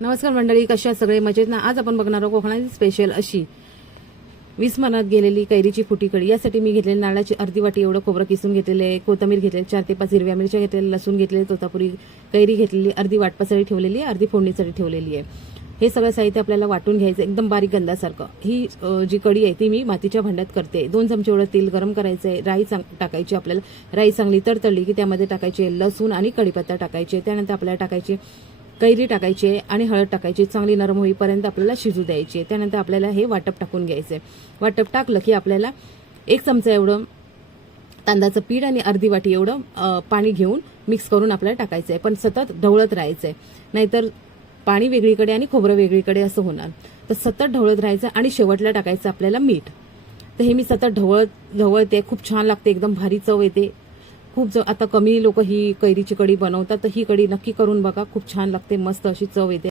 नमस्कार मंडळी, कशा सगळे मजेत ना। आज आपण बघणार आहोत कोकणातील स्पेशल अशी 20 मनात गेलेली कैरीची फुटी कढी। यासाठी मी घेतलेली नारळाची अर्धी वाटी एवढं खोबरं किसून घेतलेले आहे, कोथिंबीर घेतलेली 4 ते 5 हिरव्या मिरच्या घेतलेल्या, लसूण घेतलेले, तोतापुरी कैरी घेतलेली, अर्धी वाटपासाठी ठेवलेली आहे, अर्धी फोडणीसाठी ठेवलेली आहे। हे सगळं साहित्य आपल्याला वाटून घ्यायचं एकदम बारीक गंधासारखं। ही जी कढी आहे ती मी मातीच्या भांड्यात करते। 2 चमचे एवढं तेल गरम करायचं आहे। राई टाकायची आपल्याला। राई चांगली तडतडली की त्यामध्ये टाकायचे लसूण आणि कढीपत्ता टाकायचे। त्यानंतर आपल्याला टाकायचे कैरी टाकायची आणि हळद टाकायची। चांगली नरम होईपर्यंत आपल्याला शिजू द्यायची। त्यानंतर आपल्याला हे वाटप टाकून घ्यायचंय। वाटप टाकलं की आपल्याला 1 चमचा एवढं तांदळाचं पीठ आणि अर्धी वाटी एवढं पाणी घेऊन मिक्स करून आपल्याला टाकायचंय। पण सतत ढवळत राहायचंय, नाहीतर पाणी वेगळीकडे आणि खोबरं वेगळीकडे असं होणार। तर सतत ढवळत राहायचं आणि शेवटला टाकायचं आपल्याला मीठ। तर हे मी सतत ढवळते। खूप छान लागते, एकदम भारी चव येते। आता कमी लोक ही कैरीची कढी बनवतात, तर ही कढी नक्की करून बघा, खूप छान लागते, मस्त अशी चव येते।